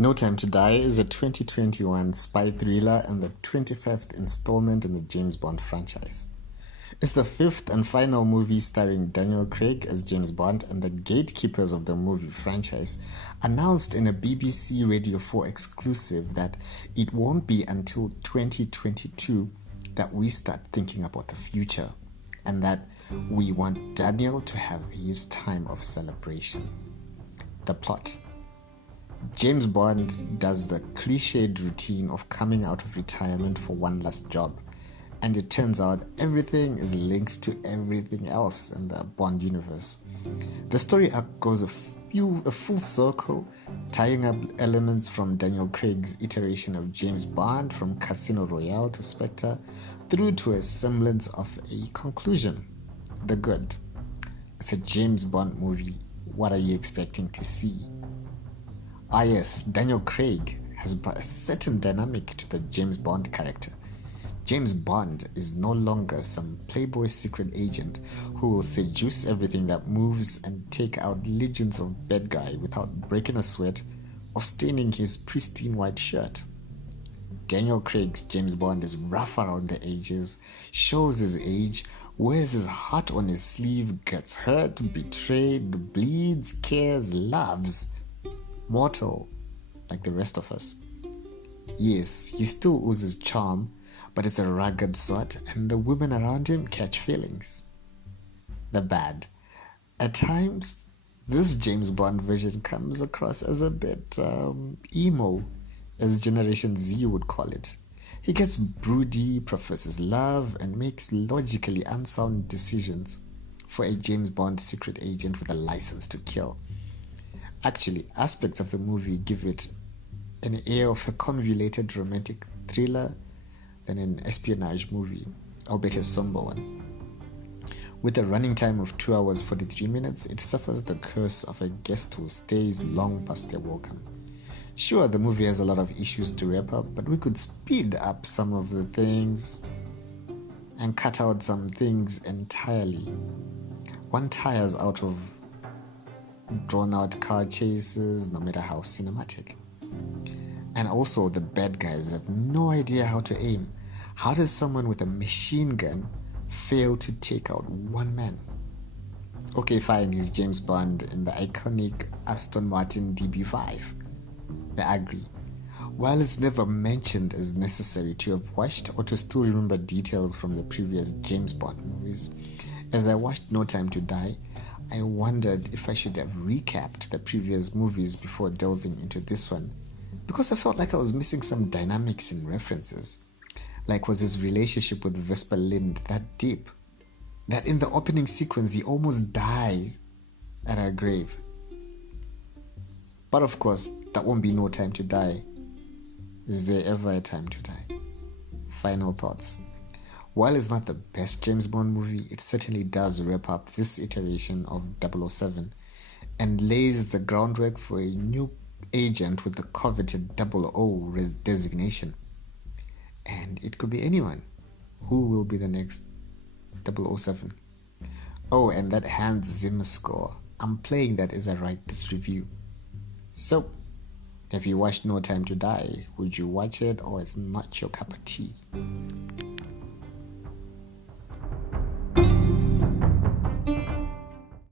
No Time to Die is a 2021 spy thriller and the 25th installment in the James Bond franchise. It's the fifth and final movie starring Daniel Craig as James Bond, and the gatekeepers of the movie franchise announced in a BBC Radio 4 exclusive that it won't be until 2022 that we start thinking about the future, and that we want Daniel to have his time of celebration. The plot. James Bond does the cliched routine of coming out of retirement for one last job, and it turns out everything is linked to everything else in the Bond universe. The story arc goes a full circle, tying up elements from Daniel Craig's iteration of James Bond from Casino Royale to Spectre, through to a semblance of a conclusion. The good. It's a James Bond movie. What are you expecting to see? Ah yes, Daniel Craig has brought a certain dynamic to the James Bond character. James Bond is no longer some playboy secret agent who will seduce everything that moves and take out legions of bad guy without breaking a sweat or staining his pristine white shirt. Daniel Craig's James Bond is rough around the edges, shows his age, wears his heart on his sleeve, gets hurt, betrayed, bleeds, cares, loves. Mortal, like the rest of us. Yes, he still oozes charm, but it's a rugged sort, and the women around him catch feelings. The bad. At times, this James Bond version comes across as a bit emo, as Generation Z would call it. He gets broody, professes love, and makes logically unsound decisions for a James Bond secret agent with a license to kill. Actually, aspects of the movie give it an air of a convoluted romantic thriller than an espionage movie, albeit a somber one. With a running time of 2 hours 43 minutes, it suffers the curse of a guest who stays long past their welcome. Sure, the movie has a lot of issues to wrap up, but we could speed up some of the things and cut out some things entirely. One tires out of drawn out car chases, no matter how cinematic. And also, the bad guys have no idea how to aim. How does someone with a machine gun fail to take out one man? Okay, fine, he's James Bond in the iconic Aston Martin DB5. I agree. While it's never mentioned as necessary to have watched or to still remember details from the previous James Bond movies, as I watched No Time to Die, I wondered if I should have recapped the previous movies before delving into this one, because I felt like I was missing some dynamics and references. Like, was his relationship with Vesper Lind that deep? That in the opening sequence he almost dies at her grave. But of course, that won't be No Time to Die. Is there ever a time to die? Final thoughts. While it's not the best James Bond movie, it certainly does wrap up this iteration of 007 and lays the groundwork for a new agent with the coveted 00 designation. And it could be anyone. Who will be the next 007? Oh, and that Hans Zimmer score. I'm playing that as I write this review. So, have you watched No Time to Die? Would you watch it, or it's not your cup of tea?